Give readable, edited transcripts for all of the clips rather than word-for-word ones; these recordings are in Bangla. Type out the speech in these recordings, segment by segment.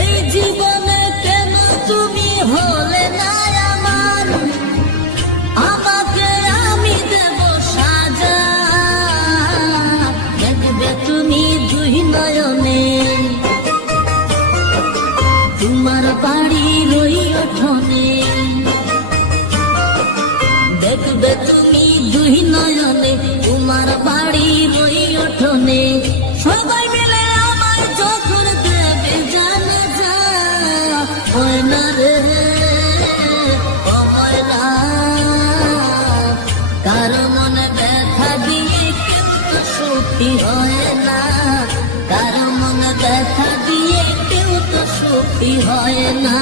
এই জীবনে কেন তুমি হলে না আমার, আমাকে আমি দেব সাজা। দেখবে তুমি দুই নয়নে, তোমার বাড়ির ওই উঠোনে। দেখবে তুমি দুই নয়নে, তোমার বাড়ির ওই উঠোনে। সবাই মিলে আমায় যখন দেবে জানাজা, ময়না রে ও ময়না, কারো মনে ব্যথা দিয়ে কেউ তো সুখী হয় না, কারো মনে ব্যথা দিয়ে কেউ তো সুখী হয় না।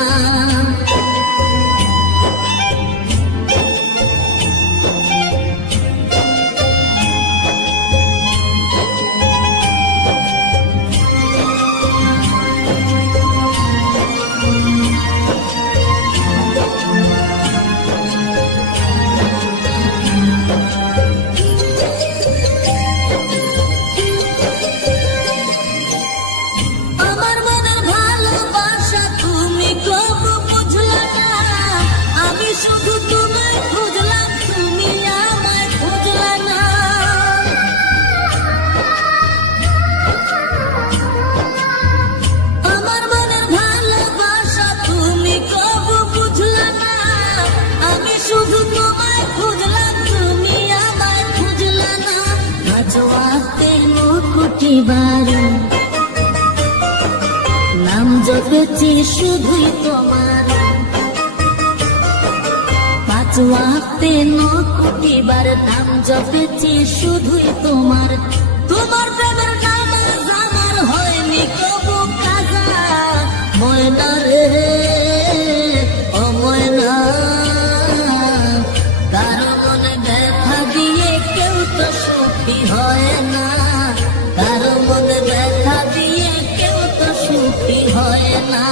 শুধু তোমায় খুঁজলাম, তুমি আমায় খুঁজলা না। আমার মনের ভালোবাসা তুমি কবু বুঝলা না। আমি শুধু তোমায় খুঁজলাম, তুমি আমায় খুঁজলা না। আজওয়াতে মুকুটি বাড়ি, নাম জপেছি শুধুই তোমার। ওয়াক্তে নকুটিবার নাম জপেছি শুধুই তোমার। তোমার প্রেমের নামাজ আমার হয়নি কবু কাজা, ময়না রে ও ময়না, কারো মনে ব্যথা দিয়ে কেউ তো সুখী হয় না, কারো মনে ব্যথা দিয়ে কেউ তো সুখী হয় না।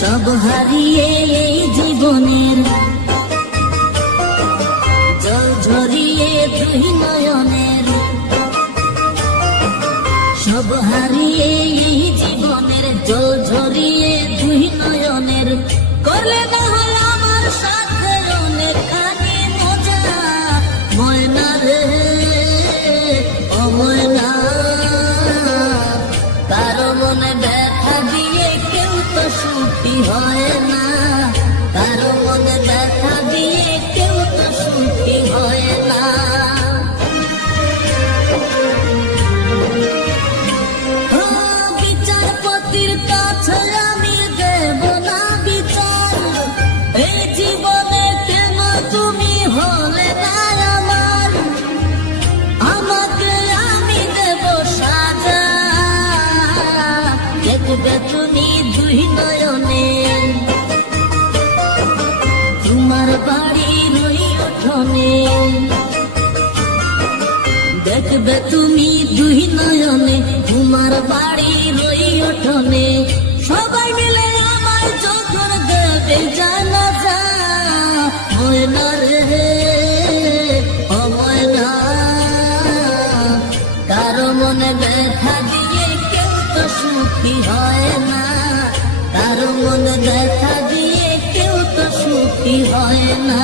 সব হারিয়ে এই জীবনের জল ঝরিয়ে দুই নয়নের, সব হারিয়ে এই জীবনের জল ঝরিয়ে দুই নয়নের। করলে না হয় আমার সাথে অনেকখানি মজা, ময়না রে ও ময়না, কারো মনে ব্যথা দিয়ে কেউ তো সুখী হয় না, কারো মনে ব্যথা দিয়ে কেউ তো সুখী হয় না। বিচারপতির কাছে আমি দেব না বিচার, এই জীবনে কেন তুমি হলে না আমার, আমাকে আমি দেব সাজা। দেখবে তুমি দুই নয়নে, তোমার বাড়ির ওই উঠোনে। দেখবে তুমি দুই নয়নে, তোমার বাড়ির ওই উঠোনে। সবাই মিলে আমায় যখন দেবে জানাজা, ময়না রে ও ময়না, কারো মনে ব্যথা দিয়ে কেউ তো সুখী হয় না, কারো মনে ব্যথা দিয়ে কেউ তো সুখী হয় না।